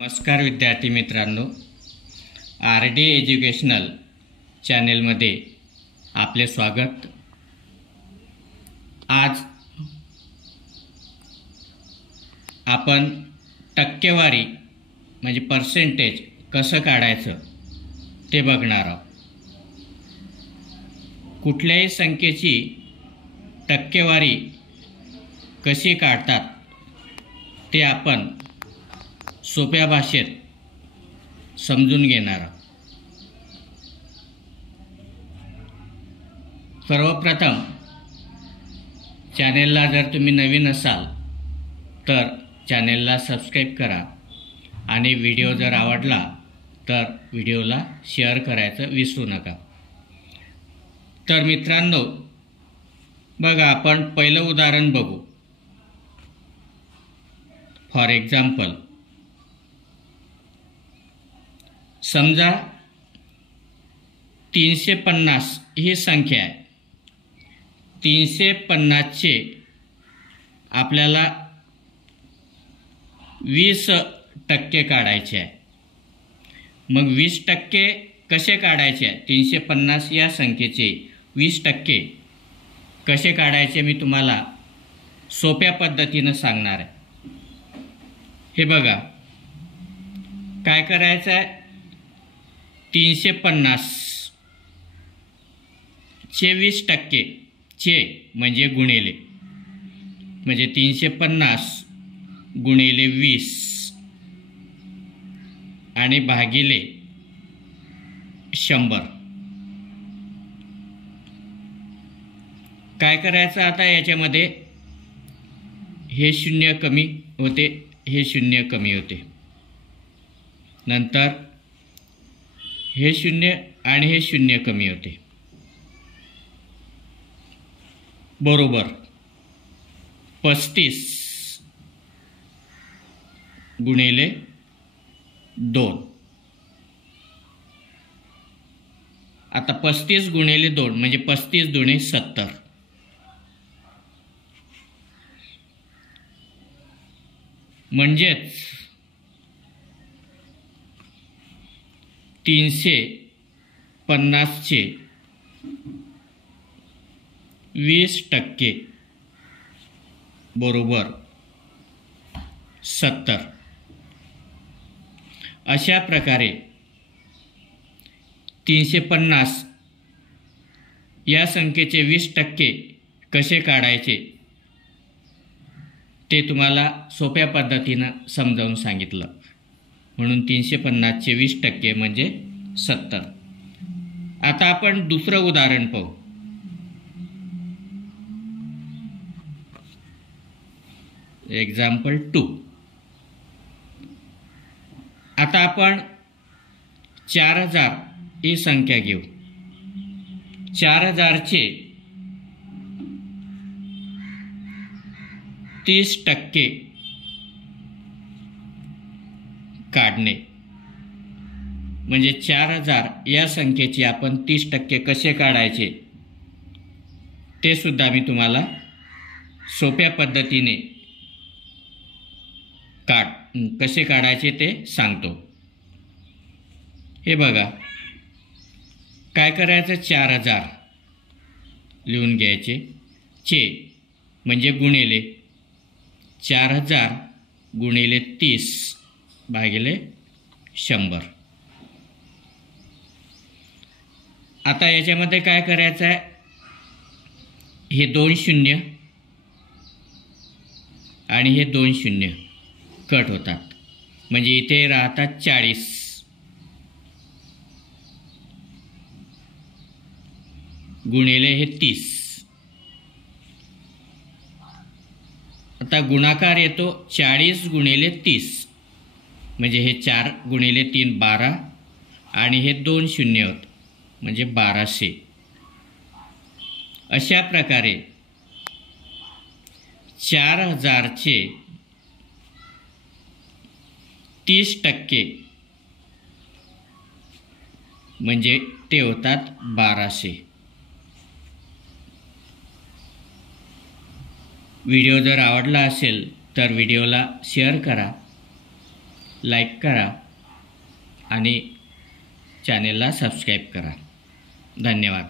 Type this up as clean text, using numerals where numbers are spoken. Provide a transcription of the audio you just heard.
नमस्कार विद्यार्थी मित्रांनो, RD एज्युकेशनल चॅनेलमध्ये आपले स्वागत। आज आपण टक्केवारी म्हणजे पर्सेंटेज कसं काढायचं ते बघणार आहोत। कुठल्याही संख्येची टक्केवारी कशी काढतात ते आपण सोप्या भाषेत समजून घेणार आहोत। सर्वप्रथम चॅनेलला जर तुम्ही नवीन असाल तर चॅनेलला सबस्क्राईब करा आणि व्हिडिओ जर आवडला तर व्हिडिओला शेअर करायचं विसरू नका। तर मित्रांनो, बघा, आपण पहिलं उदाहरण बघू। फॉर एक्झाम्पल, समजा 350 ही संख्या आहे। 350 चे आपल्याला 20% काढायचे आहे। मग 20% कसे काढायचे आहे? 350 या संख्येचे 20% कसे काढायचे मी तुम्हाला सोप्या पद्धतीने सांगणार आहे। हे बघा, काय करायचं आहे? 350 चे 20% चे म्हणजे गुणिले, म्हणजे 350 गुणिले 20 आणि भागिले 100। काय करायचं आता? याच्यामध्ये हे शून्य कमी होते, हे शून्य कमी होते, नंतर हे शून्य आणि हे शून्य कमी होते, बरोबर 35 गुणिले 2। आता 35 गुणिले 2 म्हणजे 35 दुणे 70, म्हणजेच 350 चे 20% बरोबर 70। अशा प्रकारे 350 या संख्येचे 20% कसे काढायचे ते तुम्हाला सोप्या पद्धतीने समजावून सांगितलं, म्हणून 350 चे 20% म्हणजे 70। आता आपण दुसरं उदाहरण पाहू। एक्झाम्पल 2। आता आपण 4000 ही संख्या घेऊ। 4000 चे 30% काढणे, म्हणजे 4000 या संख्येचे आपण 30% कसे काढायचे ते सुद्धा मी सोप्या पद्धतीने कसे काढायचे ते सांगतो। हे बघा, काय करायचं? 4000 लिहून घ्यायचे, चे म्हणजे गुणिले 4000 गुणिले 30 भागिले 100। आता याच्यामध्ये काय करायचं आहे? हे 2 शून्य आणि हे 2 शून्य कट होतात, म्हणजे इथे राहतात 40 गुणिले हे 30। आता गुणाकार येतो 40 गुणिले 30, म्हणजे हे 4 गुणिले 3 12 आणि हे 2 शून्य होत म्हणजे 1200। अशा प्रकारे 4000 चे 30% म्हणजे ते होतात 1200। व्हिडिओ जर आवडला असेल तर व्हिडिओला शेअर करा लाईक करा आणि चॅनेलला सबस्क्राईब करा. धन्यवाद.